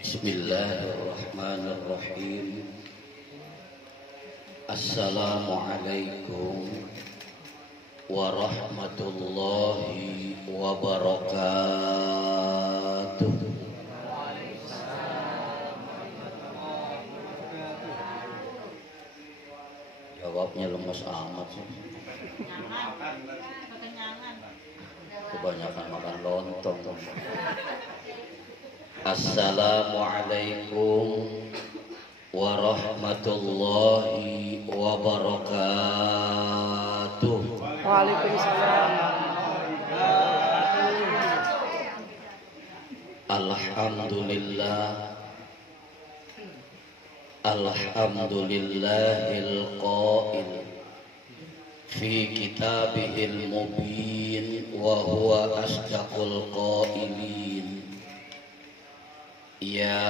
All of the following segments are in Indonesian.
Bismillahirrahmanirrahim. Assalamualaikum warahmatullahi wabarakatuh. Jawabnya lemes amat sih. Kebanyakan makan lontong. Assalamualaikum warahmatullahi wabarakatuh. Waalaikumsalam. Alhamdulillah. Alhamdulillahil qail fi kitabihil mubin wa huwa asdaqul qailin. Ya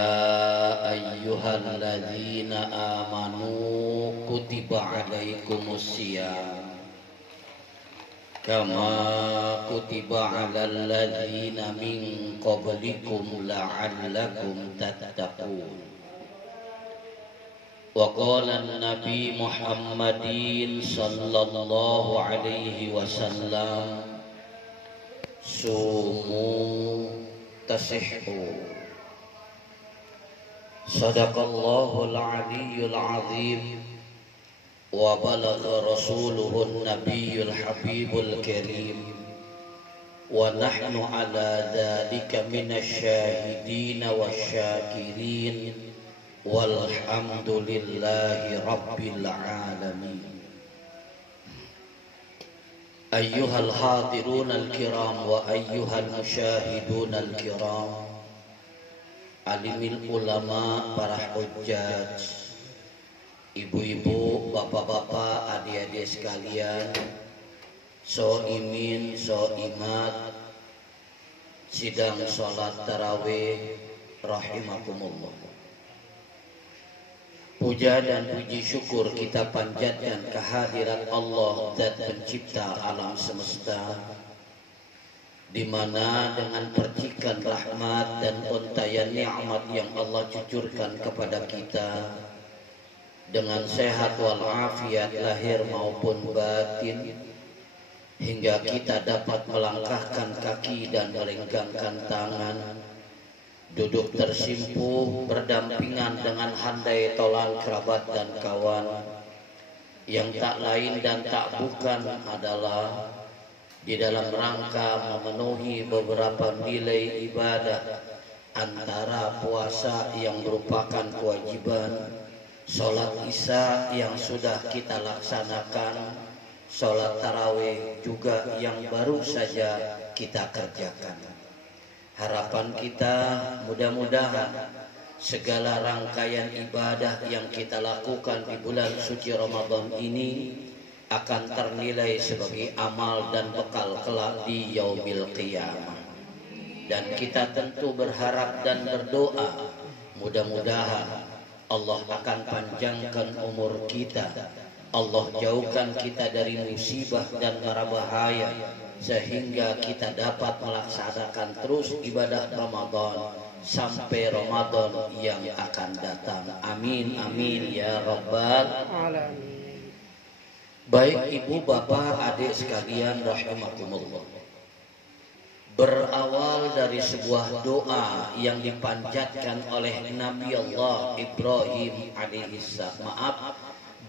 ayyuhalladzina amanu kutiba alaikumus syiyam kama kutiba alal ladzina min qablikum la'allakum tattaqun. Wa qala an-nabi Muhammadin sallallahu alaihi wasallam sumu tasihhu. Sadaqallahul aliyyul azim wa balagha rasuluhun nabiyyul habibul karim wa nahnu ala dzalika minasy syahidin wasyakirin walhamdulillahi rabbil alamin. Ayyuhal hadirunal kiram wa ayyuhal musyahidunal kiram, alimil ulama, para hujjaj, ibu-ibu, bapak-bapak, adik-adik sekalian, soimin, soimat, sidang sholat tarawih, rahimakumullah. Puja dan puji syukur kita panjatkan kehadirat Allah, Zat pencipta alam semesta, di mana dengan percikan rahmat dan untayan nikmat yang Allah cucurkan kepada kita dengan sehat walafiat lahir maupun batin, hingga kita dapat melangkahkan kaki dan melenggangkan tangan, duduk tersimpuh berdampingan dengan handai tolan kerabat dan kawan, yang tak lain dan tak bukan adalah di dalam rangka memenuhi beberapa nilai ibadah, antara puasa yang merupakan kewajiban, sholat isya yang sudah kita laksanakan, sholat tarawih juga yang baru saja kita kerjakan. Harapan kita mudah-mudahan segala rangkaian ibadah yang kita lakukan di bulan suci Ramadan ini akan ternilai sebagai amal dan bekal kelak di yaumil qiyamah. Dan kita tentu berharap dan berdoa mudah-mudahan Allah akan panjangkan umur kita, Allah jauhkan kita dari musibah dan mara bahaya, sehingga kita dapat melaksanakan terus ibadah Ramadan sampai Ramadan yang akan datang. Amin amin ya rabbal alamin. Baik ibu, bapak, adik sekalian rahimakumullah, berawal dari sebuah doa yang dipanjatkan oleh Nabi Allah Ibrahim alaihissalam,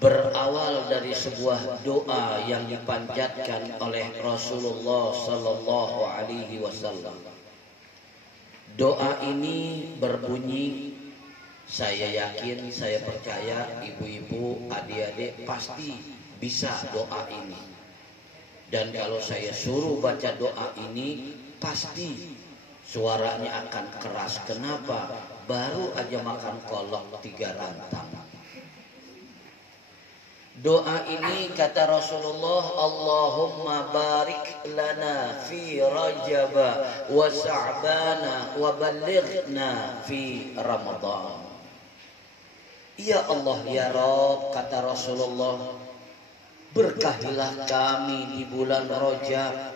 berawal dari sebuah doa yang dipanjatkan oleh Rasulullah sallallahu alaihi wasallam. Doa ini berbunyi, saya yakin, saya percaya ibu-ibu, adik-adik pasti bisa doa ini. Dan kalau saya suruh baca doa ini, pasti suaranya akan keras. Kenapa? Baru aja makan kolak 3 rantang. Doa ini kata Rasulullah, Allahumma barik lana fi Rajab wa Sa'bana wa ballighna fi Ramadan. Ya Allah ya Rabb, kata Rasulullah, berkahilah kami di bulan Rajab,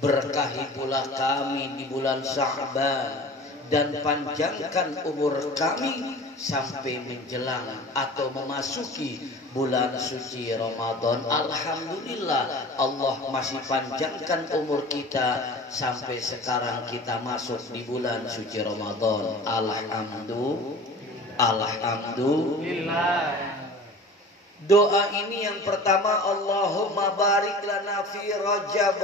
berkahi pula kami di bulan Sa'ban, dan panjangkan umur kami sampai menjelang atau memasuki bulan suci Ramadan. Alhamdulillah Allah masih panjangkan umur kita sampai sekarang kita masuk di bulan suci Ramadan. Alhamdulillah. Doa ini yang pertama, Allahumma barik lana fi Rajab.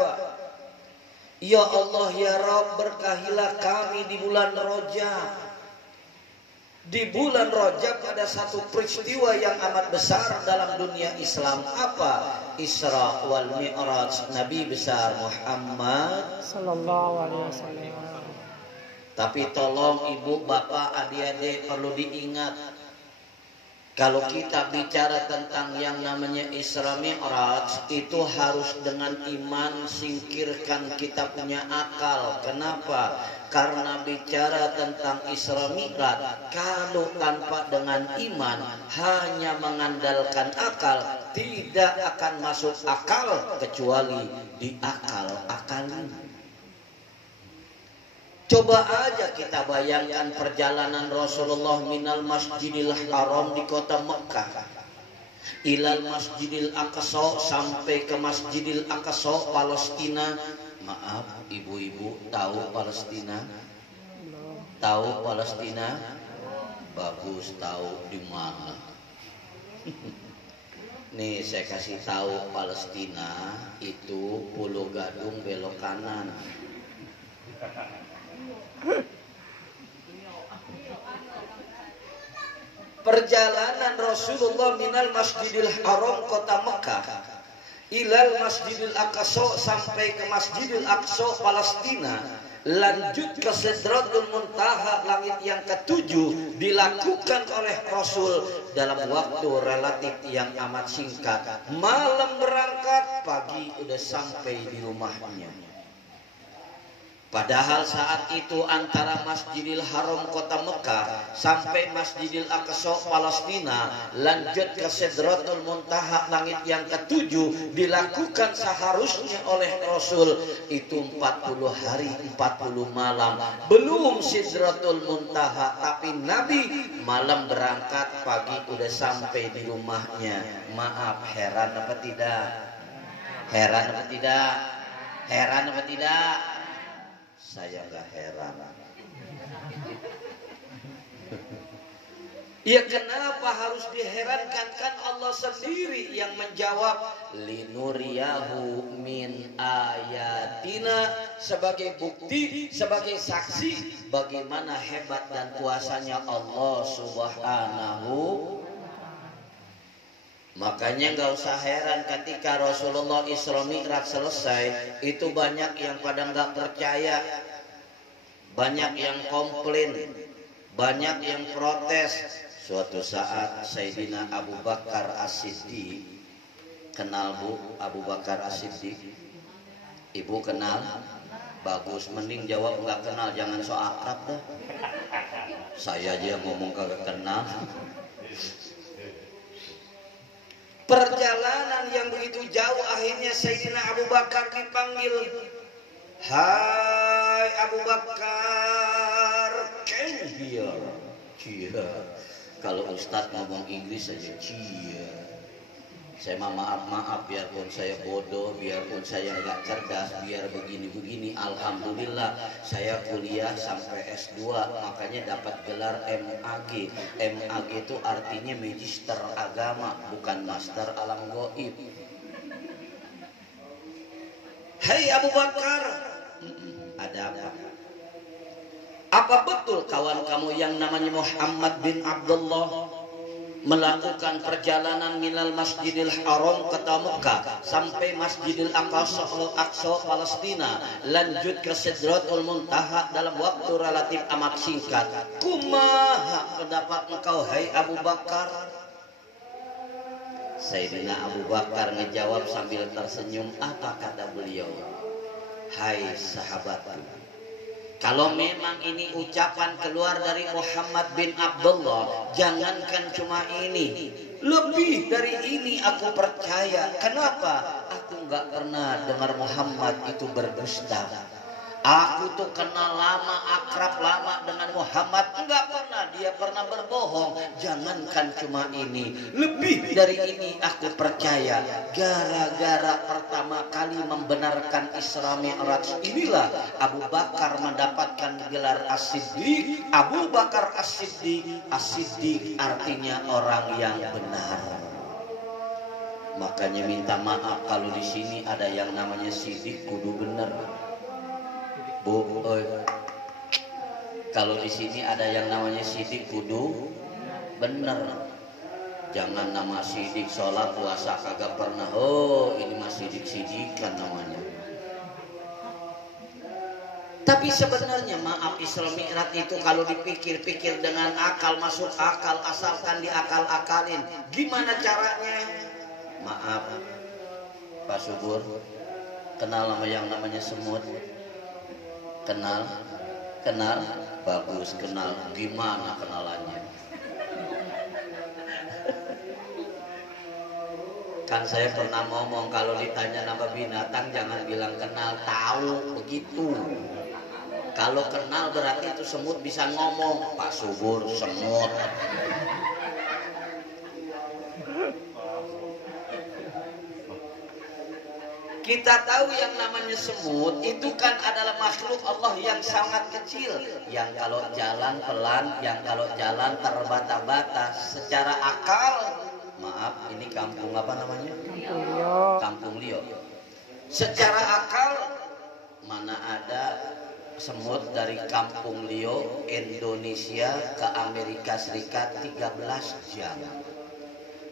Ya Allah ya Rabb, berkahilah kami di bulan Rajab. Di bulan Rajab ada satu peristiwa yang amat besar dalam dunia Islam. Apa? Isra wal Mi'raj Nabi besar Muhammad Sallallahu Alaihi Wasallam. Tapi tolong ibu, bapak, adik-adik perlu diingat, kalau kita bicara tentang yang namanya Isra Mi'raj itu harus dengan iman, singkirkan kita punya akal. Kenapa? Karena bicara tentang Isra Mi'raj, kalau tanpa dengan iman, hanya mengandalkan akal, tidak akan masuk akal kecuali di akal-akalan. Coba aja kita bayangkan perjalanan Rasulullah minal Masjidil Haram di kota Mekah ilal Masjidil Aqsa, sampai ke Masjidil Aqsa Palestina. Maaf ibu-ibu, tahu Palestina? Tahu Palestina? Bagus, tahu di mana? Nih saya kasih tahu, Palestina itu Pulau Gadung belok kanan. Perjalanan Rasulullah minal Masjidil Haram kota Mekah ilal Masjidil Aqsa, sampai ke Masjidil Aqsa Palestina, lanjut ke Sidratul Muntaha, langit yang ketujuh, dilakukan oleh Rasul dalam waktu relatif yang amat singkat. Malam berangkat, pagi udah sampai di rumahnya. Padahal saat itu antara Masjidil Haram kota Mekah sampai Masjidil Aqsa Palestina, lanjut ke Sidratul Muntaha, langit yang ketujuh, dilakukan seharusnya oleh Rasul itu 40 hari 40 malam. Belum Sidratul Muntaha, tapi Nabi malam berangkat, pagi udah sampai di rumahnya. Maaf, heran apa tidak? Heran apa tidak? Heran apa tidak? Saya nggak heran. Ya kenapa harus diherankan? Kan Allah sendiri yang menjawab, linuriyahu min ayatina, sebagai bukti, sebagai saksi bagaimana hebat dan kuasanya Allah Subhanahu. Makanya nggak usah heran ketika Rasulullah Isra Mi'raj selesai, itu banyak yang pada nggak percaya, banyak yang komplain, banyak yang protes. Suatu saat Sayyidina Abu Bakar As-Siddiq, kenal Bu Abu Bakar As-Siddiq? Ibu kenal? Bagus, mending jawab nggak kenal, jangan so akrab dah. Saya aja ngomong kagak kenal. Perjalanan yang begitu jauh, akhirnya Sayyidina Abu Bakar dipanggil. Hai Abu Bakar, come here. Cia. Kalau Ustadz ngomong Inggris saja cia. Saya maaf, biarpun saya bodoh, biarpun saya nggak cerdas, biar begini-begini, alhamdulillah saya kuliah sampai S2, makanya dapat gelar MAG. MAG itu artinya Magister Agama, bukan Master Alam Goib. Hai Abu Bakar, ada apa? Apa betul kawan kamu yang namanya Muhammad bin Abdullah melakukan perjalanan minal Masjidil Haram kota Mekah sampai Masjidil Aqsa Palestina, lanjut ke Sidratul Muntaha dalam waktu relatif amat singkat? Kumaha pendapat engkau hai Abu Bakar? Sayyidina Abu Bakar ngejawab sambil tersenyum. Apa kata beliau? Hai sahabatku, kalau memang ini ucapan keluar dari Muhammad bin Abdullah, jangankan cuma ini, lebih dari ini aku percaya. Kenapa? Aku nggak pernah dengar Muhammad itu berdusta. Aku tuh kenal lama, akrab lama dengan Muhammad. Enggak pernah dia pernah berbohong. Jangankan cuma ini, lebih dari ini aku percaya. Gara-gara pertama kali membenarkan Isra Mi'raj, inilah Abu Bakar mendapatkan gelar As-Siddiq. Abu Bakar As-Siddiq. As-Siddiq artinya orang yang benar. Makanya minta maaf kalau di sini ada yang namanya Siddiq kudu benar. Bu, kalau di sini ada yang namanya Siddiq kudu bener. Jangan nama Siddiq sholat puasa kagak pernah. Oh, ini mah Siddiq-Siddiqan namanya. Tapi sebenarnya maaf, Isra Mi'raj itu kalau dipikir-pikir dengan akal, masuk akal, asalkan diakal-akalin. Gimana caranya? Maaf, Pak Subur, kenal sama yang namanya semut? Kenal, bagus, kenal. Gimana kenalannya? Kan saya pernah ngomong kalau ditanya nama binatang jangan bilang kenal, tahu begitu. Kalau kenal berarti itu semut bisa ngomong. Pak Subur semut. Kita tahu yang namanya semut itu kan adalah makhluk Allah yang sangat kecil, yang kalau jalan pelan, yang kalau jalan terbata-bata. Secara akal, maaf, ini kampung apa namanya? Kampung Lio. Secara akal, mana ada semut dari Kampung Lio, Indonesia ke Amerika Serikat 13 jam.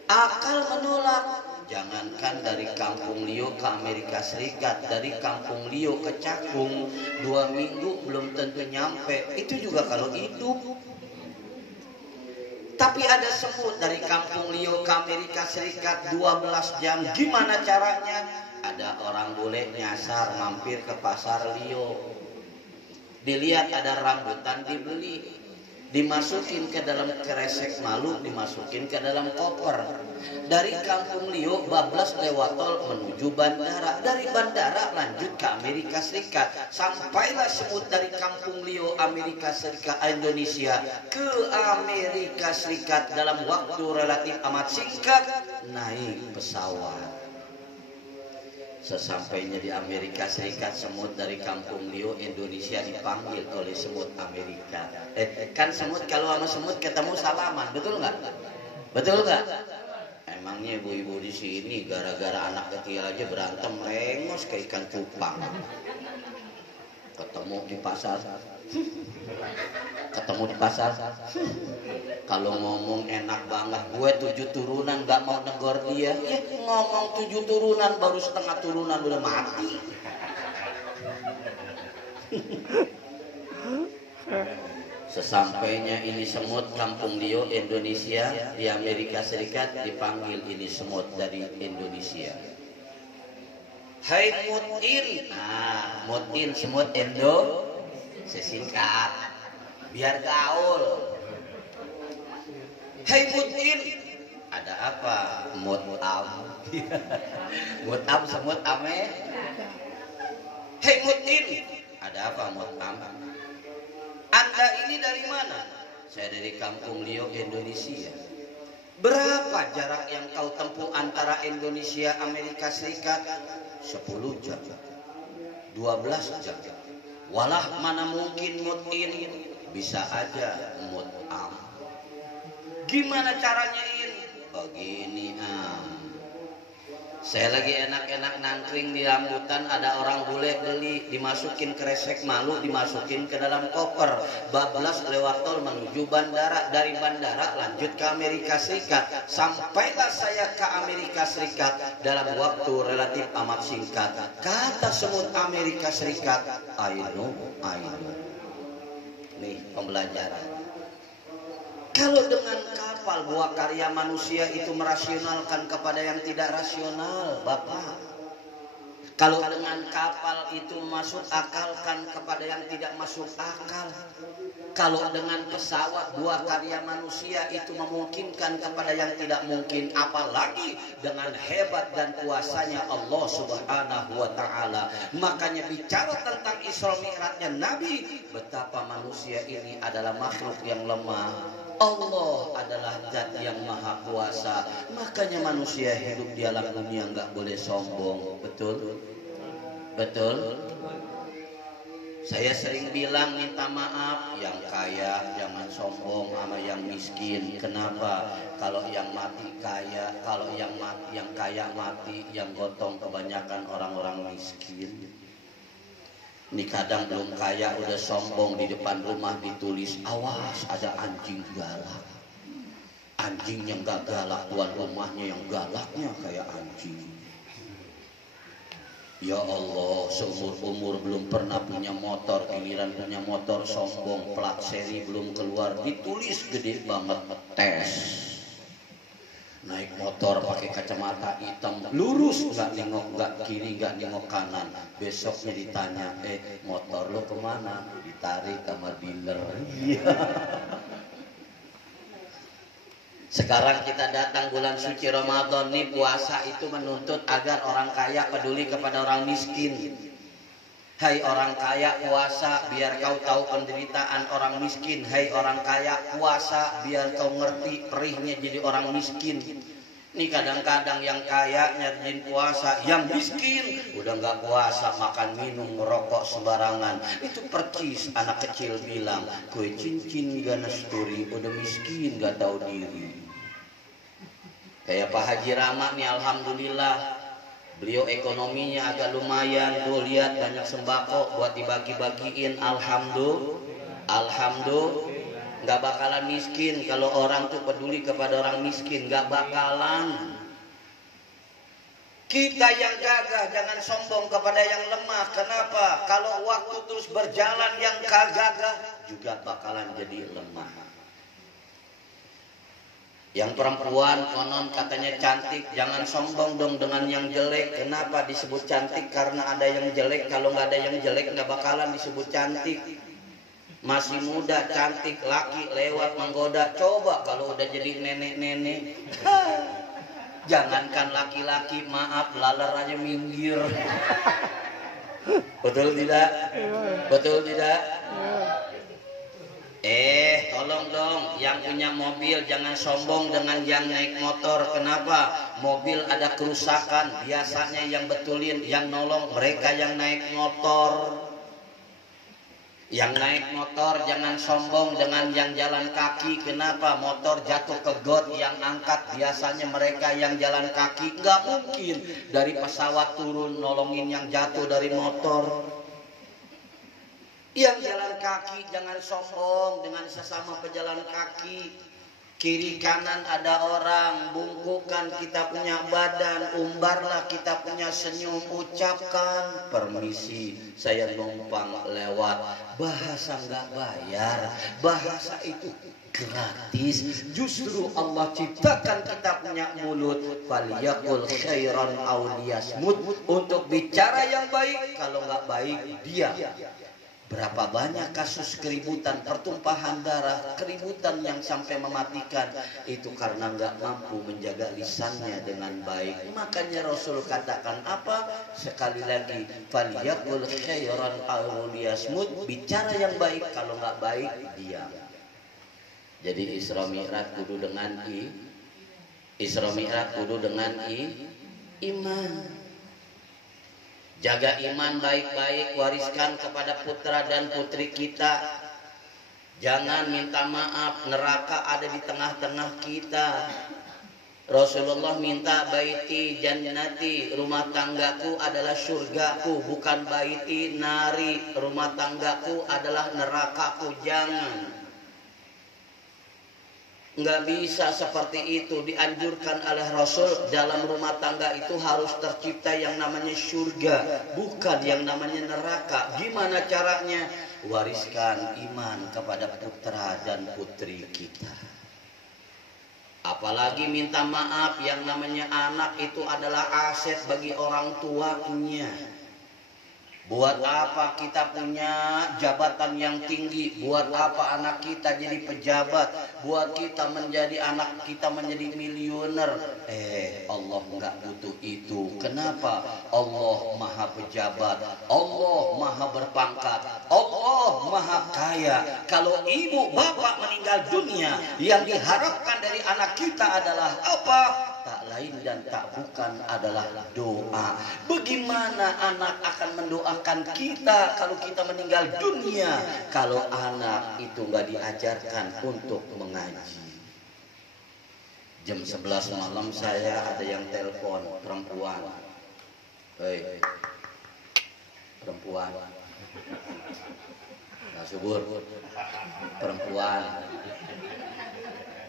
Akal menolak. Jangankan dari Kampung Lio ke Amerika Serikat, dari Kampung Lio ke Cakung 2 minggu belum tentu nyampe. Itu juga kalau hidup. Tapi ada semut dari Kampung Lio ke Amerika Serikat 12 jam. Gimana caranya? Ada orang bule nyasar mampir ke pasar Lio. Dilihat ada rambutan, dibeli. Dimasukin ke dalam kresek malu, dimasukin ke dalam koper. Dari Kampung Lio bablas lewat tol menuju bandara. Dari bandara lanjut ke Amerika Serikat. Sampailah semut dari Kampung Lio Amerika Serikat Indonesia ke Amerika Serikat dalam waktu relatif amat singkat, naik pesawat. Sesampainya di Amerika Serikat, semut dari Kampung Lio Indonesia dipanggil oleh semut Amerika. Kan semut kalau sama semut ketemu salaman, betul nggak? Betul nggak? Emangnya ibu-ibu di sini gara-gara anak kecil aja berantem rengos kayak ikan cupang. Ketemu di pasar. Kalau ngomong enak banget, gue 7 turunan gak mau negor dia. Ya, ngomong 7 turunan baru setengah turunan udah mati. Sesampainya ini semut Kampung Lio Indonesia di Amerika Serikat, dipanggil ini semut dari Indonesia. Hai Mutin. Nah, Mutin semut Indo sesingkat biar gaul. Hai Mutin, ada apa? Mutam. Mutam semut ame. Hai Mutin, ada apa? Mutam. Anda ini dari mana? Saya dari Kampung Lio Indonesia. Berapa jarak yang kau tempuh antara Indonesia Amerika Serikat? 10 jam, 12 jam. Walah mana mungkin Mutin, bisa aja Mutam. Gimana caranya ini? Begini saya lagi enak-enak nangkring di rambutan, ada orang bule beli, dimasukin kresek malu, dimasukin ke dalam koper, bablas lewat tol menuju bandara. Dari bandara lanjut ke Amerika Serikat. Sampailah saya ke Amerika Serikat dalam waktu relatif amat singkat. Kata semut Amerika Serikat, I know. Nih pembelajaran. Kalau dengan kapal buah karya manusia itu merasionalkan kepada yang tidak rasional, Bapak. Kalau dengan kapal itu masuk akal kan kepada yang tidak masuk akal. Kalau dengan pesawat buah karya manusia itu memungkinkan kepada yang tidak mungkin. Apalagi dengan hebat dan kuasanya Allah Subhanahu wa ta'ala. Makanya bicara tentang Isra Mi'rajnya Nabi, betapa manusia ini adalah makhluk yang lemah. Allah adalah zat yang maha kuasa. Makanya manusia hidup di alam dunia nggak boleh sombong. Betul? Betul? Saya sering bilang minta maaf, yang kaya jangan sombong sama yang miskin. Kenapa? Kalau yang mati kaya, kalau yang kaya mati, yang gotong kebanyakan orang-orang miskin. Ini kadang belum kaya udah sombong, di depan rumah ditulis awas ada anjing galak. Anjing yang gak galak, tuan rumahnya yang galaknya kayak anjing. Ya Allah, seumur-umur belum pernah punya motor, giliran punya motor sombong, plat seri belum keluar, ditulis gede banget tes. Naik motor pakai kacamata hitam, lurus, nggak nengok, nggak kiri, nggak nengok kanan. Besoknya ditanya, motor lo kemana? Ditarik sama dealer. Sekarang kita datang bulan suci Ramadan nih, puasa itu menuntut agar orang kaya peduli kepada orang miskin. Hai orang kaya puasa biar kau tahu penderitaan orang miskin. Hai orang kaya puasa biar kau ngerti perihnya jadi orang miskin. Ini kadang-kadang yang kaya nyariin puasa, yang miskin udah nggak puasa, makan minum ngerokok sembarangan. Itu percis anak kecil bilang, kue cincin gak nasturi, udah miskin gak tahu diri. Kayak Pak Haji Rama nih, alhamdulillah beliau ekonominya agak lumayan. Tuh lihat banyak sembako buat dibagi-bagiin. Alhamdulillah, nggak bakalan miskin kalau orang tuh peduli kepada orang miskin, nggak bakalan. Kita yang gagah jangan sombong kepada yang lemah. Kenapa? Kalau waktu terus berjalan yang gagah juga bakalan jadi lemah. Yang perempuan konon katanya cantik, jangan sombong dong dengan yang jelek. Kenapa disebut cantik? Karena ada yang jelek. Kalau nggak ada yang jelek nggak bakalan disebut cantik. Masih muda cantik, laki lewat menggoda. Coba kalau udah jadi nenek-nenek, jangankan laki-laki, maaf, laler aja minggir. Betul tidak? Betul tidak? Tolong dong, yang punya mobil jangan sombong dengan yang naik motor. Kenapa? Mobil ada kerusakan, biasanya yang betulin, yang nolong mereka yang naik motor. Yang naik motor jangan sombong dengan yang jalan kaki. Kenapa? Motor jatuh ke got, yang angkat biasanya mereka yang jalan kaki. Nggak mungkin dari pesawat turun nolongin yang jatuh dari motor. Yang jalan kaki jangan sombong dengan sesama pejalan kaki. Kiri kanan ada orang, bungkukan kita punya badan, umbarlah kita punya senyum, ucapkan permisi, saya numpang lewat. Bahasa nggak bayar, bahasa itu gratis. Justru Allah ciptakan kita punya mulut, falyaqul khairan aw liyasmut, untuk bicara yang baik. Kalau nggak baik diam. Berapa banyak kasus keributan, pertumpahan darah, keributan yang sampai mematikan, itu karena nggak mampu menjaga lisannya dengan baik. Makanya Rasul katakan apa? Sekali lagi, falyaqul khairan aw liyasmut, bicara yang baik, kalau nggak baik diam. Jadi Isra Mi'raj kudu dengan Isra Mi'raj kudu dengan iman. Jaga iman baik-baik, wariskan kepada putra dan putri kita. Jangan minta maaf, neraka ada di tengah-tengah kita. Rasulullah minta baiti jannati, rumah tanggaku adalah surgaku, bukan baiti nari, rumah tanggaku adalah nerakaku. Jangan. Nggak bisa seperti itu. Dianjurkan oleh Rasul, dalam rumah tangga itu harus tercipta yang namanya surga, bukan yang namanya neraka. Gimana caranya? Wariskan iman kepada putra dan putri kita. Apalagi minta maaf, yang namanya anak itu adalah aset bagi orang tuanya. Buat apa kita punya jabatan yang tinggi? Buat apa anak kita jadi pejabat? Buat kita menjadi anak kita menjadi miliuner? Allah nggak butuh itu. Kenapa? Allah maha pejabat, Allah maha berpangkat, Allah maha kaya. Kalau ibu bapak meninggal dunia, yang diharapkan dari anak kita adalah apa? Tak lain dan tak bukan adalah doa. Bagaimana anak akan mendoakan kita kalau kita meninggal dunia, kalau anak itu nggak diajarkan untuk mengaji? Jam 11 malam saya ada yang telepon perempuan. Hei, perempuan, nggak subur, perempuan.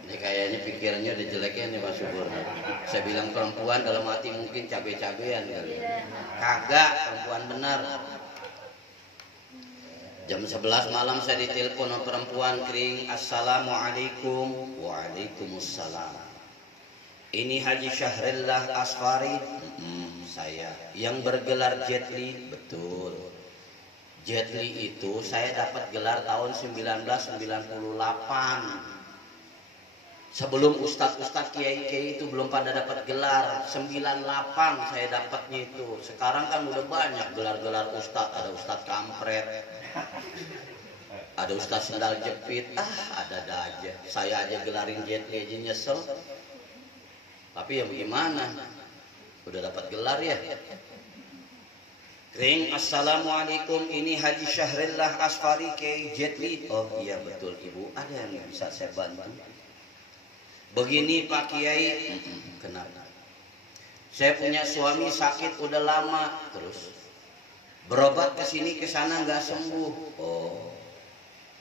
Ini kayaknya pikirannya udah jeleknya nih Pak Subur. Saya bilang perempuan, dalam hati mungkin cabe-cabean kali. Kagak, perempuan benar. Jam 11 malam saya ditelepon oleh perempuan kering. Assalamualaikum. Waalaikumsalam. Ini Haji Syahrillah Asfari. Saya yang bergelar Jet Li. Betul. Jet Li itu saya dapat gelar tahun 1998. Sebelum ustadz-ustadz kiai-kiai itu belum pada dapat gelar. 98 saya dapatnya itu. Sekarang kan udah banyak gelar-gelar ustadz. Ada ustadz kampret, ada ustadz sendal jepit. Ada aja. Saya aja gelarin Jet Li aja nyesel. Tapi ya bagaimana? Udah dapat gelar ya. Kering, assalamualaikum. Ini Haji Syahrillah Asfari Kiai Jet Li. Oh iya betul ibu. Ada yang bisa saya bantu? Begini Pak Kiai, kenapa? Saya punya suami sakit udah lama, terus berobat ke sini ke sana nggak sembuh. Oh,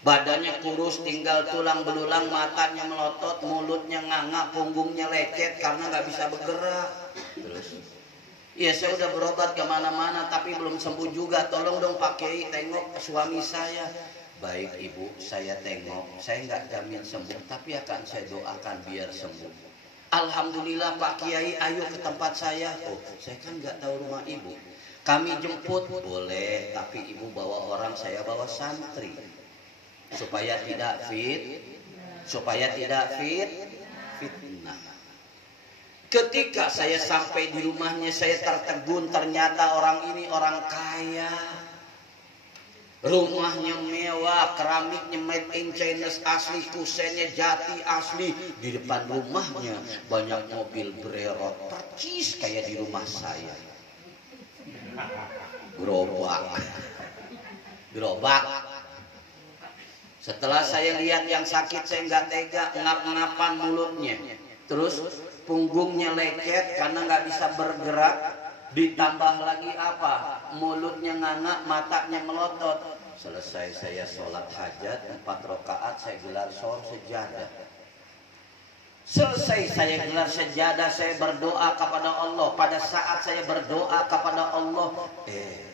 badannya kurus, tinggal tulang belulang, matanya melotot, mulutnya nganga, punggungnya lecet karena nggak bisa bergerak. Terus, ya saya udah berobat kemana-mana tapi belum sembuh juga. Tolong dong Pak Kiai tengok suami saya. Baik ibu, saya tengok, saya nggak jamin sembuh, tapi akan saya doakan biar sembuh. Alhamdulillah Pak Kiai, ayo ke tempat saya. Oh, saya kan nggak tahu rumah ibu. Kami jemput, boleh, tapi ibu bawa orang, saya bawa santri. Supaya tidak fitnah. Ketika saya sampai di rumahnya, saya tertegun, ternyata orang ini orang kaya. Rumahnya mewah, keramiknya made in China asli, kusennya jati asli. Di depan rumahnya banyak mobil Brerot, percis kayak di rumah saya. Gerobak. Setelah saya lihat yang sakit, saya nggak tega, ngap-ngapan mulutnya. Terus punggungnya lecet karena nggak bisa bergerak. Ditambah lagi apa? Mulutnya nganga, matanya melotot. Selesai saya sholat hajat 4 rakaat, saya gelar sholat sejadah. Selesai saya gelar sejadah, saya berdoa kepada Allah. Pada saat saya berdoa kepada Allah,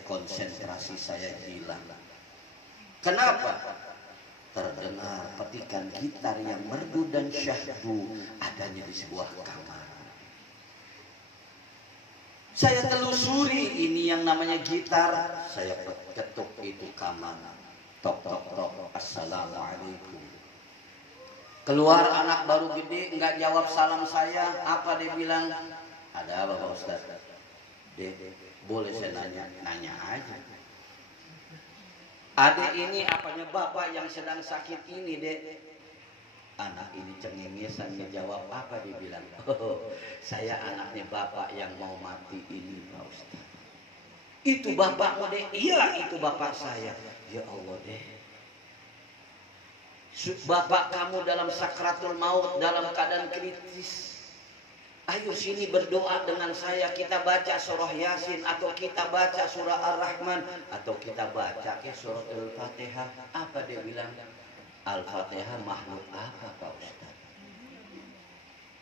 konsentrasi saya hilang. Kenapa? Terdengar petikan gitar yang merdu dan syahdu adanya di sebuah kamar. Saya telusuri ini yang namanya gitar. Saya ketuk itu kamar. Tok tok tok. Assalamualaikum. Keluar anak baru gede, nggak jawab salam saya. Apa dia bilang? Ada apa Pak Ustaz? Dek, boleh saya nanya? Nanya aja. Adik ini apanya bapak yang sedang sakit ini, Dek? Anak ini cengengesan menjawab. Apa dia bilang? Oh, saya anaknya bapak yang mau mati ini Pak Ustaz. Itu bapakmu Dek? Iya itu bapak saya. Ya Allah Dek, bapak kamu dalam sakratul maut, dalam keadaan kritis. Ayo sini berdoa dengan saya. Kita baca surah Yasin, atau kita baca surah Ar-Rahman, atau kita baca surah Al-Fatihah. Apa dia bilang? Al-Fatihah makhluk apa Pak Ustaz?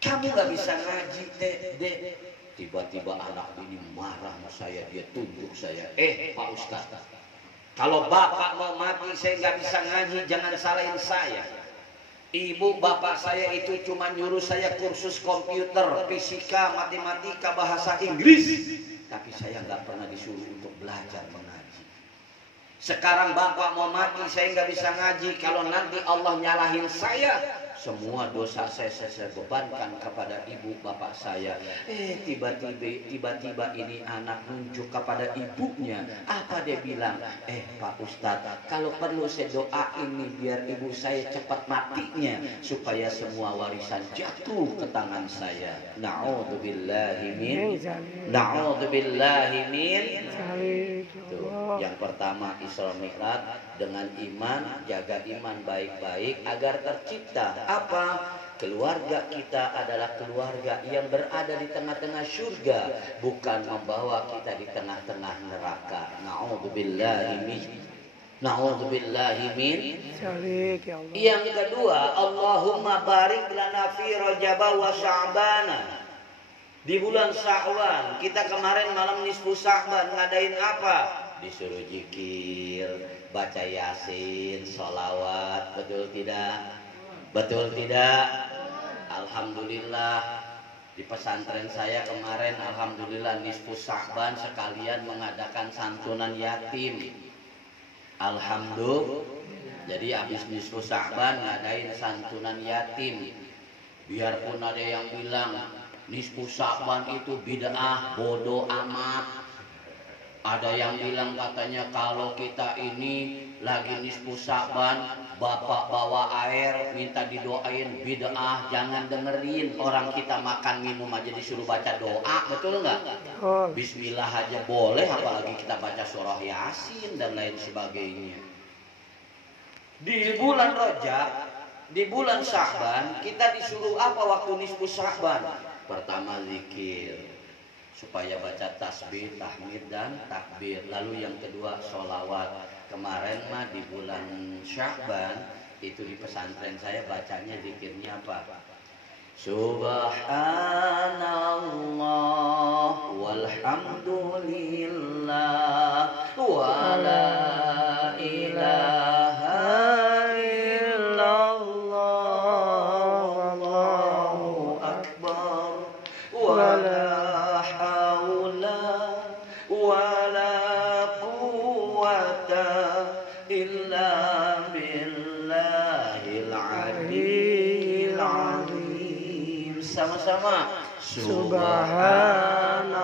Kamu gak bisa ngaji Dek. Tiba-tiba anak ini marah sama saya. Dia tunjuk saya. Pak Ustaz, kalau bapak mau mati saya gak bisa ngaji, jangan salahin saya. Ibu bapak saya itu cuma nyuruh saya kursus komputer, fisika, matematika, bahasa Inggris. Tapi saya nggak pernah disuruh untuk belajar mengaji. Sekarang bapak mau mati, saya nggak bisa ngaji. Kalau nanti Allah nyalahin saya, semua dosa saya bebankan kepada ibu bapak saya. Tiba-tiba ini anak nunjuk kepada ibunya. Apa dia bilang? Pak Ustadz, kalau perlu saya doain nih biar ibu saya cepat matinya, supaya semua warisan jatuh ke tangan saya. Na'udzubillahi min. Yang pertama Isra Mi'raj dengan iman, jaga iman baik-baik agar tercipta apa? Keluarga kita adalah keluarga yang berada di tengah-tengah surga, bukan membawa kita di tengah-tengah neraka. Na'udzubillahi min. Yang kedua, Allahumma barik lana fi Rajab wa Sya'ban. Di bulan Sya'ban, kita kemarin malam nisfu Sya'ban ngadain apa? Disuruh zikir, baca Yasin, sholawat, betul tidak? Betul tidak? Alhamdulillah, di pesantren saya kemarin alhamdulillah nisfu Sya'ban sekalian mengadakan santunan yatim. Alhamdulillah. Jadi habis nisfu Sya'ban ngadain santunan yatim. Biarpun ada yang bilang nisfu Sya'ban itu bid'ah, bodoh amat. Ada yang bilang katanya kalau kita ini lagi nisfu Sya'ban, bapak bawa air minta didoain, bid'ah, jangan dengerin. Orang kita makan minum aja disuruh baca doa, betul nggak? Bismillah aja boleh, apalagi kita baca surah Yasin dan lain sebagainya. Di bulan Rajab, di bulan Sya'ban, kita disuruh apa waktu nisfu Sya'ban? Pertama zikir, supaya baca tasbih, tahmid dan takbir. Lalu yang kedua sholawat. Kemarin mah di bulan Sya'ban itu di pesantren saya bacanya zikirnya apa? Subhanallah walhamdulillah wa la ilaha illallah wallahu akbar wa la sama-sama. Subhanallah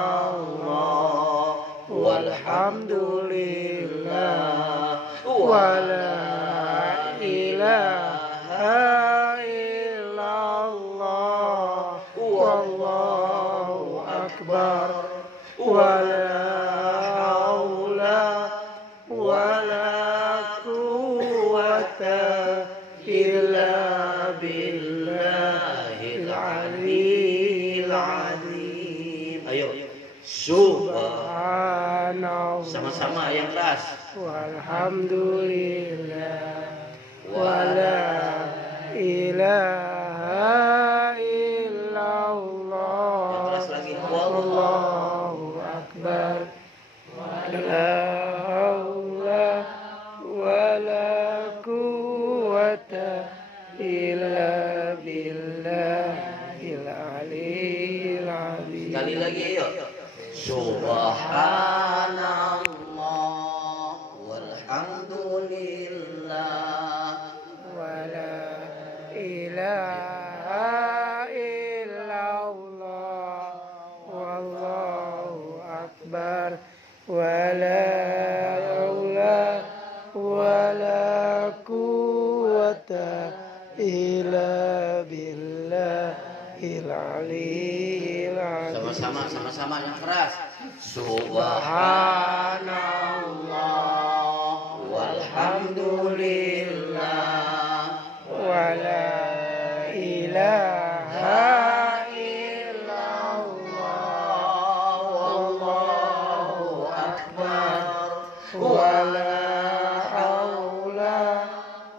walhamdulillah wa la ilaha illallah wallahu akbar wa la haula wa la quwwata illa billahil aliyyil azim. Ayo, subhanallah. Sama-sama yang keras. Walhamdulillah wa la ilaha illallah. Yang keras lagi. Wallahu akbar. La haula wa la quwwata illa billahil aliyyil azim. Sekali lagi ayo. Subhanallah walhamdulillah wa la ilaha illallah wallahu akbar wa la haula wa la quwwata illa billahil aliyyil azim. Sama-sama yang keras. Subhanallah walhamdulillah wa la ilaha illallah wallahu akbar wa la haula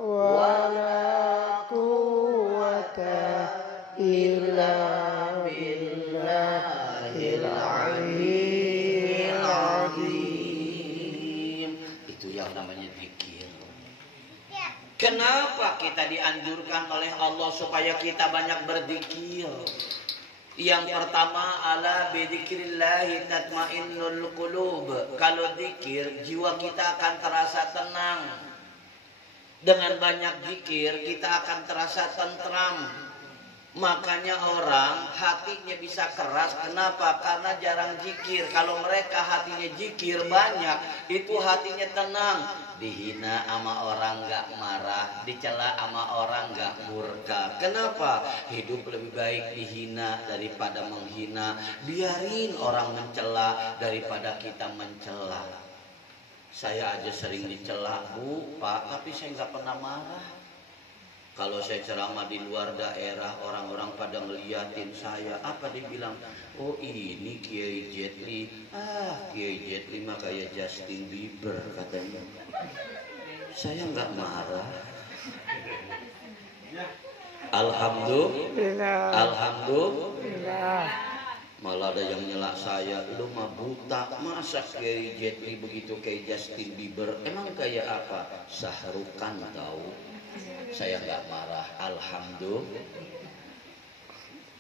wa la quwwata illa billahil aliyyil azim. Itu yang namanya zikir. Kenapa kita dianjurkan oleh Allah supaya kita banyak berzikir. Yang pertama, ala bidzikrillahi tatmainnul qulub. Kalau zikir, jiwa kita akan terasa tenang. Dengan banyak zikir, kita akan terasa tentram. Makanya orang hatinya bisa keras. Kenapa? Karena jarang zikir. Kalau mereka hatinya zikir banyak, itu hatinya tenang. Dihina sama orang gak marah, dicela sama orang gak murka. Kenapa? Hidup lebih baik dihina daripada menghina. Biarin orang mencela daripada kita mencela. Saya aja sering dicela, Bu, Pak, tapi saya gak pernah marah. Kalau saya ceramah di luar daerah, orang-orang pada ngeliatin saya. Apa dibilang? Oh ini Kiai Jet Li. Kiai Jet Li mah kayak Justin Bieber katanya. Saya nggak marah. Alhamdulillah. Alhamdulillah. Malah ada yang nyela saya, lu mah buta, masa Kiai Jet Li begitu kayak Justin Bieber? Emang kayak apa? Sahrukan tahu. Saya nggak marah. Alhamdulillah.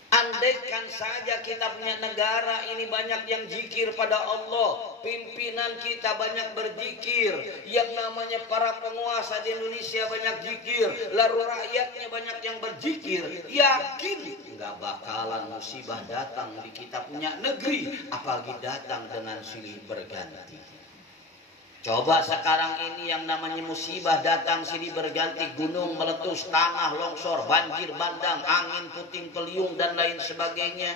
Andaikan saja kita punya negara ini banyak yang zikir pada Allah, pimpinan kita banyak berzikir, yang namanya para penguasa di Indonesia banyak zikir, lalu rakyatnya banyak yang berzikir, yakin nggak bakalan musibah datang di kita punya negeri, apalagi datang dengan silih berganti. Coba sekarang ini yang namanya musibah datang silih berganti, gunung meletus, tanah longsor, banjir bandang, angin puting beliung dan lain sebagainya.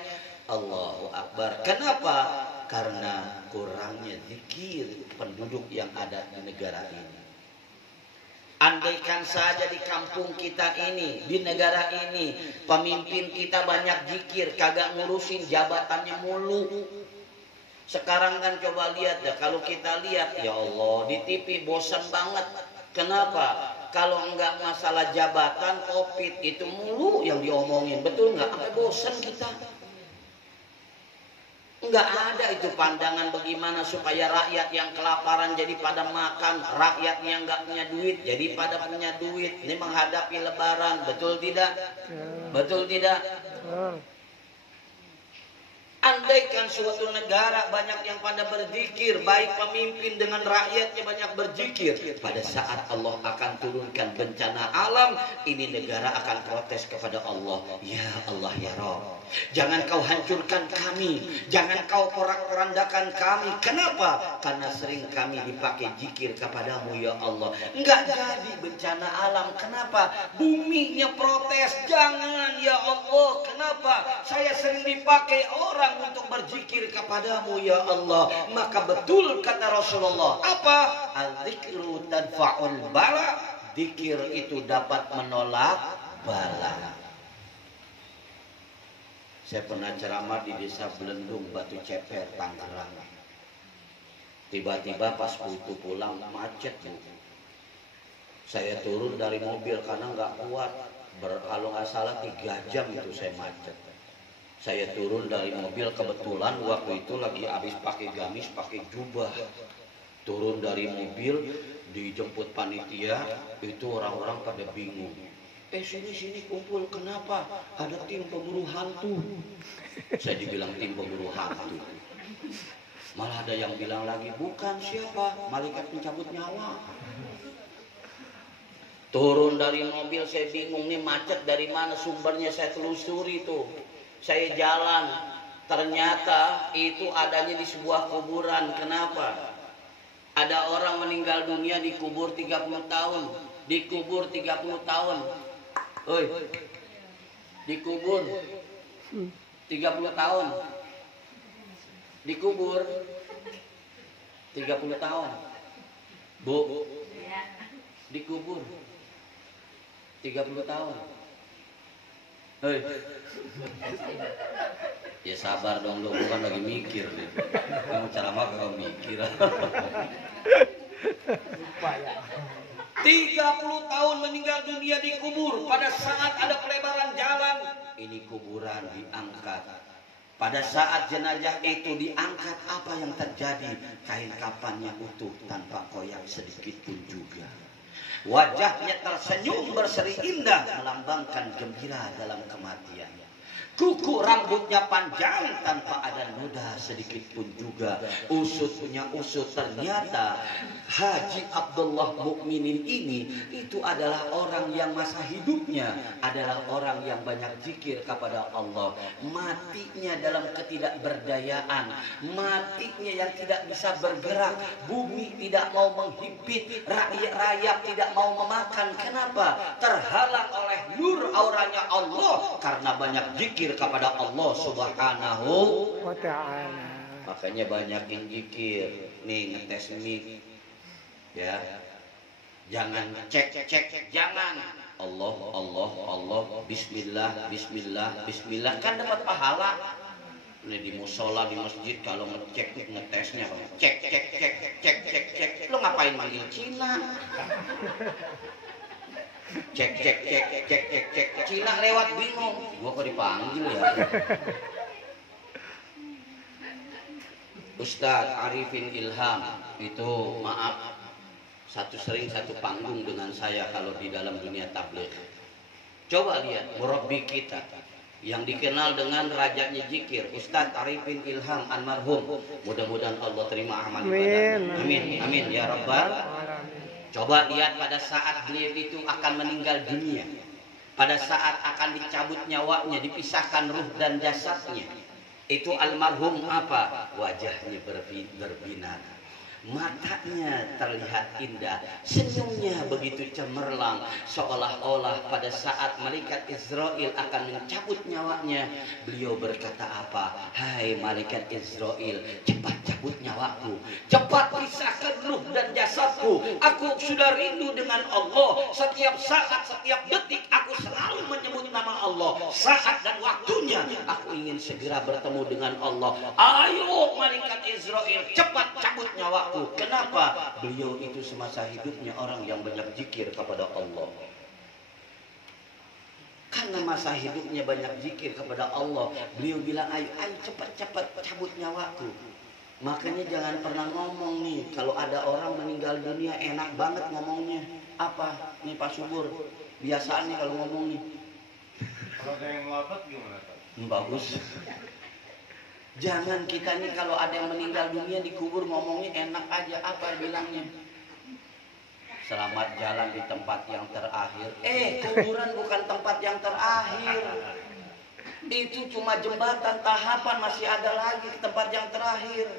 Allahu Akbar. Kenapa? Karena kurangnya zikir penduduk yang ada di negara ini. Andaikan saja di kampung kita ini, di negara ini, pemimpin kita banyak zikir, kagak ngurusin jabatannya mulu. Sekarang kan coba lihat ya, kalau kita lihat ya Allah di TV bosan banget. Kenapa? Kalau enggak masalah jabatan, COVID itu mulu yang diomongin, betul nggak? Sampai bosan kita. Enggak ada itu pandangan bagaimana supaya rakyat yang kelaparan jadi pada makan, rakyat yang enggak punya duit jadi pada punya duit. Ini menghadapi Lebaran, betul tidak? Betul tidak? Andaikan suatu negara banyak yang pada berzikir, baik pemimpin dengan rakyatnya banyak berzikir, pada saat Allah akan turunkan bencana alam, ini negara akan protes kepada Allah. Ya Allah ya Rabb, jangan kau hancurkan kami, jangan kau porak-porandakan kami. Kenapa? Karena sering kami dipakai zikir kepadamu ya Allah. Enggak jadi bencana alam. Kenapa? Buminya protes. Jangan ya Allah. Kenapa? Saya sering dipakai orang untuk berzikir kepadamu ya Allah. Maka betul kata Rasulullah, apa? Al-dzikru tadfa'ul bala. Zikir itu dapat menolak bala. Saya pernah ceramah di desa Belendung, Batu Ceper, Tangerang. Tiba-tiba pas pulang macet, Bu. Saya turun dari mobil karena nggak kuat. Kalau nggak salah 3 jam itu saya macet. Saya turun dari mobil, kebetulan waktu itu lagi habis pakai gamis, pakai jubah. Turun dari mobil, dijemput panitia, itu orang-orang pada bingung. Sini kumpul, kenapa? Ada tim pemburu hantu. Saya dibilang tim pemburu hantu. Malah ada yang bilang lagi, bukan, siapa? Malaikat pencabut nyawa. Turun dari mobil, saya bingung nih macet dari mana sumbernya, saya telusuri tuh. Saya jalan, ternyata itu adanya di sebuah kuburan. Kenapa? Ada orang meninggal dunia dikubur 30 tahun. Dikubur 30 tahun. Oi, dikubur 30 tahun. Dikubur 30 tahun. Bu, dikubur 30 tahun. Hei. Ya sabar dong, lu bukan lagi mikir nih. Kamu ceramah kalau mikir. 30 tahun meninggal dunia dikubur. Pada saat ada pelebaran jalan, ini kuburan diangkat. Pada saat jenazah itu diangkat, apa yang terjadi? Kain kafannya utuh tanpa koyak sedikit pun juga. Wajahnya tersenyum berseri indah, melambangkan gembira dalam kematian. Kuku rambutnya panjang tanpa ada noda sedikit pun juga. Usut punya usut. Ternyata Haji Abdullah Mukminin ini itu adalah orang yang masa hidupnya adalah orang yang banyak zikir kepada Allah. Matinya dalam ketidakberdayaan, matinya yang tidak bisa bergerak, bumi tidak mau menghimpit, rakyat tidak mau memakan. Kenapa? Terhalang oleh nur auranya Allah karena banyak zikir kepada Allah Subhanahu wa ta'ala. Makanya banyak yang zikir. Nih ngetes mic. Ya. Jangan cek, jangan. Allah, bismillah, kan dapat pahala. Ini di musola, di masjid kalau ngecek ngetesnya cek. Lo ngapain manggil Cina? Cek. Cina lewat bingung. Gua kok dipanggil ya? Ustadz Arifin Ilham itu maaf sering satu panggung dengan saya kalau di dalam dunia tabligh. Coba lihat murabbi kita yang dikenal dengan rajanya zikir, Ustadz Arifin Ilham almarhum. Mudah-mudahan Allah terima amal ibadahnya. Amin ya rabbal. Coba lihat pada saat beliau itu akan meninggal dunia, pada saat akan dicabut nyawanya, dipisahkan ruh dan jasadnya, itu almarhum apa? Wajahnya berbinar, matanya terlihat indah, senyumnya begitu cemerlang, seolah-olah pada saat malaikat Israel akan mencabut nyawanya, beliau berkata apa? Hai malaikat Israel, cepat cabut nyawaku, cepat pisahkan ruh dan jasadku. Aku sudah rindu dengan Allah. Setiap saat, setiap detik aku selalu menyebut nama Allah. Saat dan waktunya aku ingin segera bertemu dengan Allah. Ayo malaikat Israel, cepat cabut nyawaku. Kenapa? Beliau itu semasa hidupnya orang yang banyak zikir kepada Allah. Karena masa hidupnya banyak zikir kepada Allah, beliau bilang, ayo cepat cabut nyawaku. Makanya jangan pernah ngomong nih, kalau ada orang meninggal dunia enak banget ngomongnya. Apa? Nih Pak Subur, biasanya kalau ngomong nih. Kalau ada yang wafat gimana Pak? Bagus. Jangan kita nih kalau ada yang meninggal dunia dikubur ngomongnya enak aja. Apa bilangnya? Selamat jalan di tempat yang terakhir. Kuburan bukan tempat yang terakhir. Itu cuma jembatan tahapan, masih ada lagi tempat yang terakhir.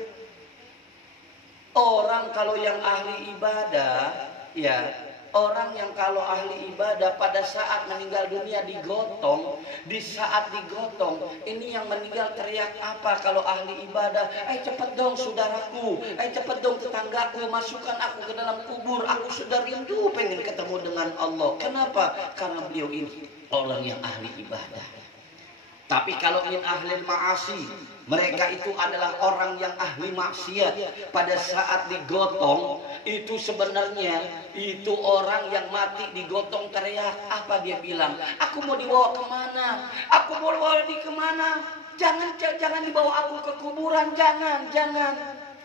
Orang kalau yang ahli ibadah, ya, orang yang kalau ahli ibadah pada saat meninggal dunia digotong, di saat digotong, ini yang meninggal teriak apa kalau ahli ibadah? Cepet dong saudaraku, cepet dong tetanggaku, masukkan aku ke dalam kubur, aku sudah rindu pengen ketemu dengan Allah. Kenapa? Karena beliau ini orang yang ahli ibadah. Tapi kalau min ahli ma'asi, mereka itu adalah orang yang ahli maksiat. Pada saat digotong, itu sebenarnya itu orang yang mati digotong teriak. Apa dia bilang? Aku mau dibawa kemana? Aku mau dibawa kemana? Jangan dibawa aku ke kuburan, jangan.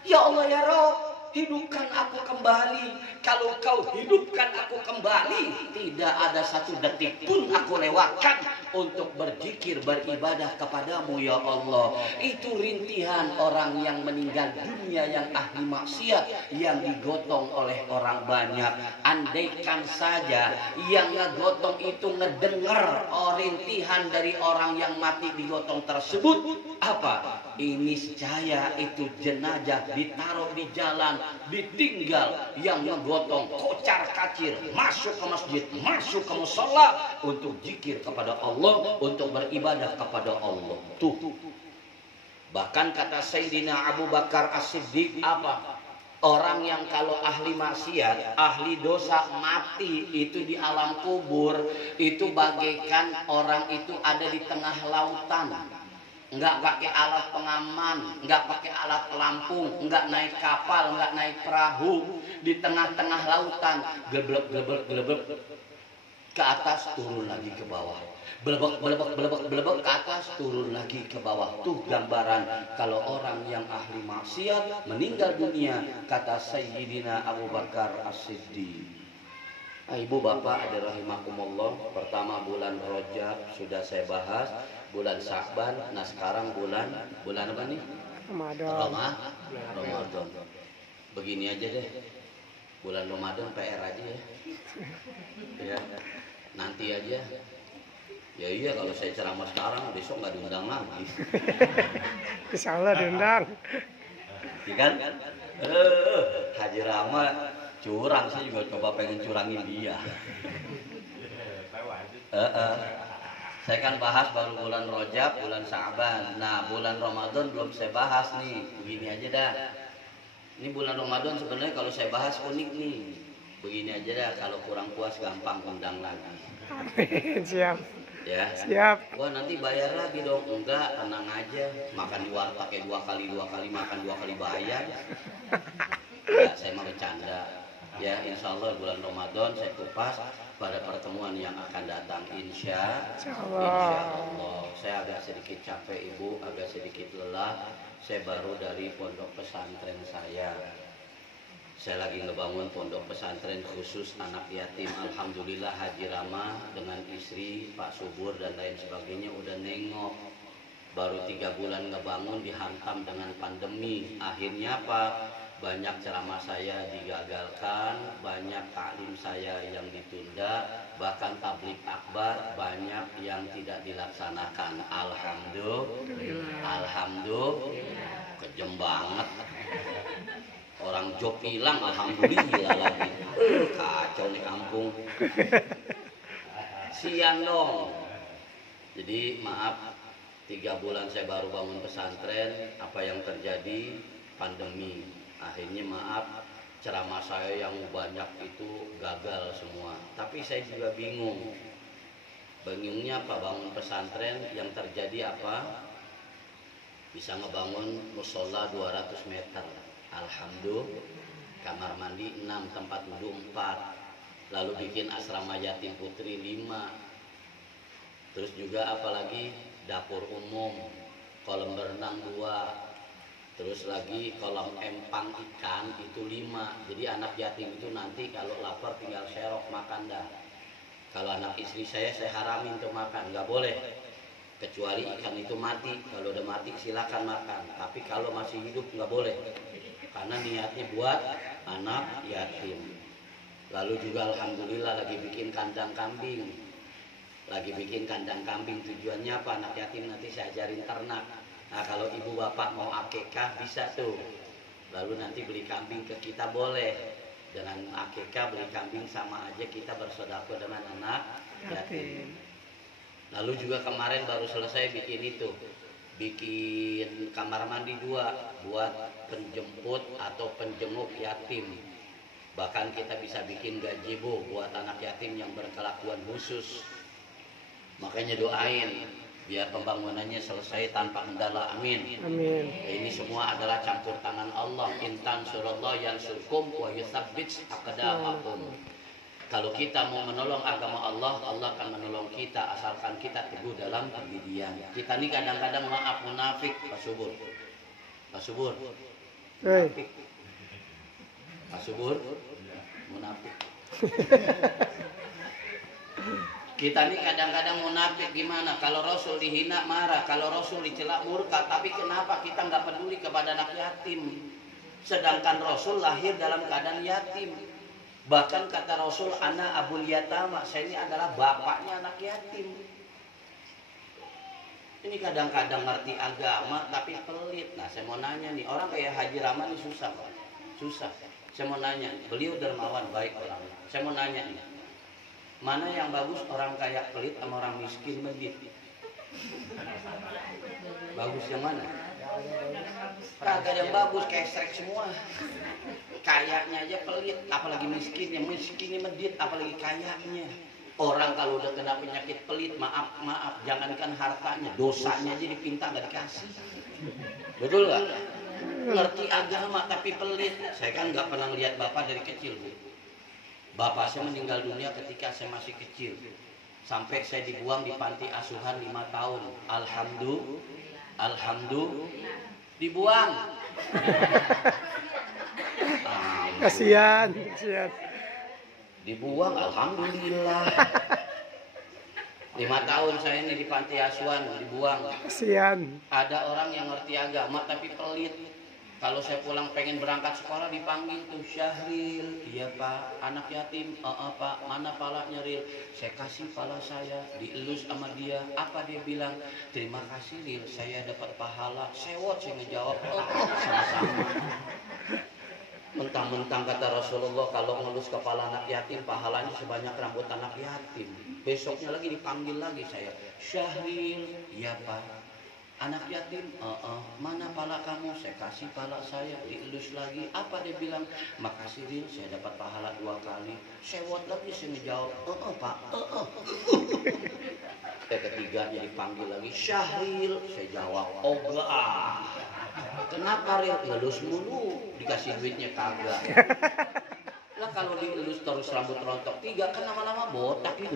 Ya Allah ya Rabb, hidupkan aku kembali. Kalau kau hidupkan aku kembali, tidak ada satu detik pun aku lewatkan untuk berzikir, beribadah kepadamu ya Allah. Itu rintihan orang yang meninggal dunia yang ahli maksiat, yang digotong oleh orang banyak. Andaikan saja yang ngegotong itu ngedengar rintihan dari orang yang mati digotong tersebut, apa? Ini saya itu jenazah ditaruh di jalan, ditinggal, yang ngegotong kocar kacir masuk ke masjid, masuk ke mushola untuk zikir kepada Allah, untuk beribadah kepada Allah. Tuh. Bahkan kata Sayyidina Abu Bakar As-Siddiq apa? Orang yang kalau ahli maksiat, ahli dosa mati itu di alam kubur, itu bagaikan orang itu ada di tengah lautan. Enggak pakai alat pengaman, enggak pakai alat pelampung, enggak naik kapal, enggak naik perahu, di tengah-tengah lautan, gelebek ke atas, turun lagi ke bawah, belebek ke atas, turun lagi ke bawah. Tuh gambaran kalau orang yang ahli maksiat meninggal dunia, kata Sayyidina Abu Bakar As-Siddiq. Ibu bapak ada rahimakumullah, pertama bulan Rajab sudah saya bahas, bulan Sya'ban, nah sekarang bulan apa nih? Ramadan. Ramadan. Begini aja deh, bulan Ramadan PR aja ya. Ya, nanti aja. Ya iya kalau saya ceramah sekarang besok nggak diundang lagi. Insya Allah diundang. Ya kan? Haji Rama curang, saya juga coba pengen curangin dia. Saya kan bahas baru bulan Rajab, bulan Sya'ban. Nah, bulan Ramadan belum saya bahas nih. Begini aja dah. Ini bulan Ramadan sebenarnya kalau saya bahas unik nih. Begini aja dah, kalau kurang puas gampang undang lagi. Amin. Siap. Ya. Siap. Wah, nanti bayar lagi dong. Enggak, tenang aja. Makan di warteg kayak dua kali makan 2 kali bayar. Ya, saya mau bercanda. Ya, insya Allah bulan Ramadan saya kupas pada pertemuan yang akan datang. Insya Allah. Saya agak sedikit capek ibu, agak sedikit lelah. Saya baru dari pondok pesantren saya. Saya lagi ngebangun pondok pesantren khusus anak yatim. Alhamdulillah Haji Rama dengan istri Pak Subur dan lain sebagainya udah nengok. Baru 3 bulan ngebangun dihantam dengan pandemi. Akhirnya apa? Banyak ceramah saya digagalkan, banyak taklim saya yang ditunda, bahkan tablik akbar banyak yang tidak dilaksanakan. Alhamdulillah. Kejem banget. Orang job hilang, alhamdulillah lagi. Kacau nih kampung. Siang dong. Jadi maaf, 3 bulan saya baru bangun pesantren. Apa yang terjadi? Pandemi. Akhirnya maaf, ceramah saya yang banyak itu gagal semua. Tapi saya juga bingung. Bingungnya apa? Bangun pesantren yang terjadi apa? Bisa ngebangun musola 200 meter. Alhamdulillah. Kamar mandi 6, tempat wudhu 4. Lalu bikin asrama yatim putri 5. Terus juga apalagi dapur umum, kolam berenang 2. Terus lagi kolam empang ikan itu 5. Jadi anak yatim itu nanti kalau lapar tinggal serok makan dah. Kalau anak istri saya haramin untuk makan, nggak boleh. Kecuali ikan itu mati. Kalau udah mati silakan makan. Tapi kalau masih hidup nggak boleh. Karena niatnya buat anak yatim. Lalu juga alhamdulillah lagi bikin kandang kambing. Tujuannya apa? Anak yatim nanti saya ajarin ternak. Nah kalau ibu bapak mau akikah bisa tuh. Lalu nanti beli kambing ke kita boleh. Dengan akikah beli kambing sama aja kita bersedekah dengan anak yatim. Lalu juga kemarin baru selesai bikin itu. Bikin kamar mandi 2 buat penjemput atau penjenguk yatim. Bahkan kita bisa bikin gazebo buat anak yatim yang berkelakuan khusus. Makanya doain biar pembangunannya selesai tanpa kendala. Amin. Amin. Ini semua adalah campur tangan Allah. Intan surallah yansurkum wa yutsabbit aqdamakum. Kalau kita mau menolong agama Allah, Allah akan menolong kita asalkan kita teguh dalam pendirian. Kita ini kadang-kadang maaf munafik, Pak Subur. Munafik. Pak Subur, munafik. Kita ini kadang-kadang munafik gimana? Kalau Rasul dihina marah, kalau Rasul dicela murka. Tapi kenapa kita nggak peduli kepada anak yatim? Sedangkan Rasul lahir dalam keadaan yatim. Bahkan kata Rasul, ana abul yatama, saya ini adalah bapaknya anak yatim. Ini kadang-kadang ngerti agama tapi pelit. Nah saya mau nanya nih, orang kayak Haji Rama ini susah Pak. Susah. Saya mau nanya, beliau dermawan baik orangnya. Saya mau nanya nih, mana yang bagus, orang kaya pelit sama orang miskin medit? Bagus yang mana? Kagak yang bagus, kesrek semua. Kayaknya aja pelit, apalagi miskinnya. Miskinnya medit, apalagi kayaknya. Orang kalau udah kena penyakit pelit, maaf, jangankan hartanya, dosanya aja dipinta nggak dikasih. Betul nggak? Ngerti agama tapi pelit. Saya kan nggak pernah lihat bapak dari kecil, Bu. Bapak saya meninggal dunia ketika saya masih kecil. Sampai saya dibuang di panti asuhan 5 tahun. Alhamdulillah. Dibuang. Kasihan. Dibuang, alhamdulillah. 5 tahun saya ini di panti asuhan dibuang. Kasihan. Ada orang yang ngerti agama tapi pelit. Kalau saya pulang pengen berangkat sekolah dipanggil tuh, Syahril. Iya Pak, anak yatim. Pak, mana palanya Ril? Saya kasih pala saya, dielus sama dia. Apa dia bilang? Terima kasih Ril, saya dapat pahala. Sewot saya ngejawab, sama-sama. Mentang-mentang kata Rasulullah kalau ngelus kepala anak yatim pahalanya sebanyak rambut anak yatim. Besoknya lagi dipanggil lagi saya, Syahril. Iya Pak, anak yatim. Mana pala kamu? Saya kasih pala saya, dielus lagi. Apa dia bilang? Makasih Ril, saya dapat pahala 2 kali. Sewot lagi saya ngejawab, Pak. Ketiganya dipanggil lagi, Syahril. Saya jawab, ogah. Kenapa Ril? Ngelus mulu, dikasih duitnya kagak. Lah kalau dielus terus rambut rontok 3 kan lama-lama botak itu.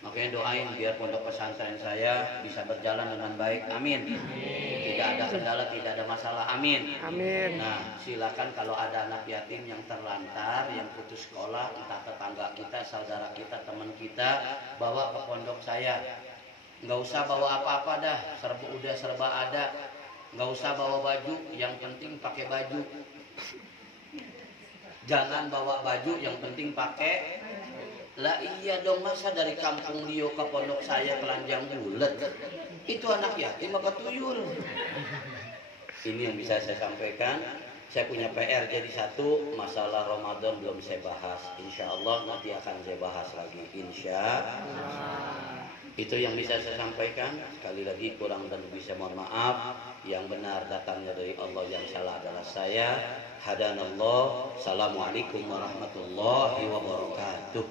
Makanya doain biar pondok pesantren saya bisa berjalan dengan baik. Amin. Tidak ada kendala, tidak ada masalah. Amin. Amin. Nah, silakan kalau ada anak yatim yang terlantar, yang putus sekolah, entah tetangga kita, saudara kita, teman kita, bawa ke pondok saya. Nggak usah bawa apa-apa dah, udah serba ada. Nggak usah bawa baju, yang penting pakai baju. Jangan bawa baju, yang penting pakai. Lah iya dong, masa dari kampung Rio ke pondok saya telanjang bulat? Itu anak yatim apa tuyul? Ini yang bisa saya sampaikan. Saya punya PR jadi satu, masalah Ramadan belum saya bahas. Insya Allah nanti akan saya bahas lagi. Insya Allah. Itu yang bisa saya sampaikan. Sekali lagi kurang dan lebih saya mohon maaf. Yang benar datangnya dari Allah, yang salah adalah saya. Hadanallah. Assalamualaikum warahmatullahi wabarakatuh.